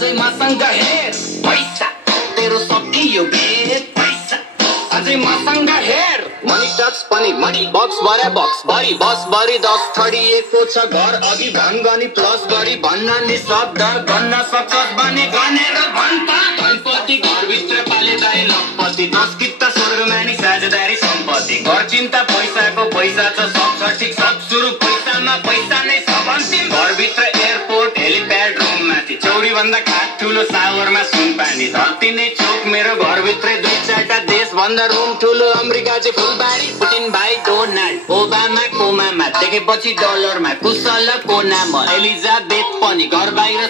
अझै मसँग हेर पैसा तेरो सकियो बेर पैसा अझै मसँग हेर मनी टक्स पनि मनी बक्स भरे बक्स भरि बस भरि 10 थडिएको छ घर अघि भङ्गनी प्लस गरी भन्न नि शब्द गन्न सक्छस् भने गनेर भन्छ धनपति घरभित्र पाले दाइ लखपति 10 किता स्वर्गमा नि साझेदारी सम्पत्ति घर चिन्ता पैसाको पैसा छ सब छ ठिक सब सुरु पैसामा पैसा नै छ अन्तिम घरभित्र एयरपोर्ट हेलिप्याड रुम माथि चौरी भन्दा खाट ठुलो सावरमा सुन पानी धरती नै चोक मेरो घरभित्रै 2-4टा देश भन्दा रुम ठुलो अमेरिका चाहिँ फुलबारी पुटिन भाइ डोनाल्ड ओबामा कोमामा देखेपछि डलरमा कुशल कोनामा एलिजाबेथ पनि घर बाहिर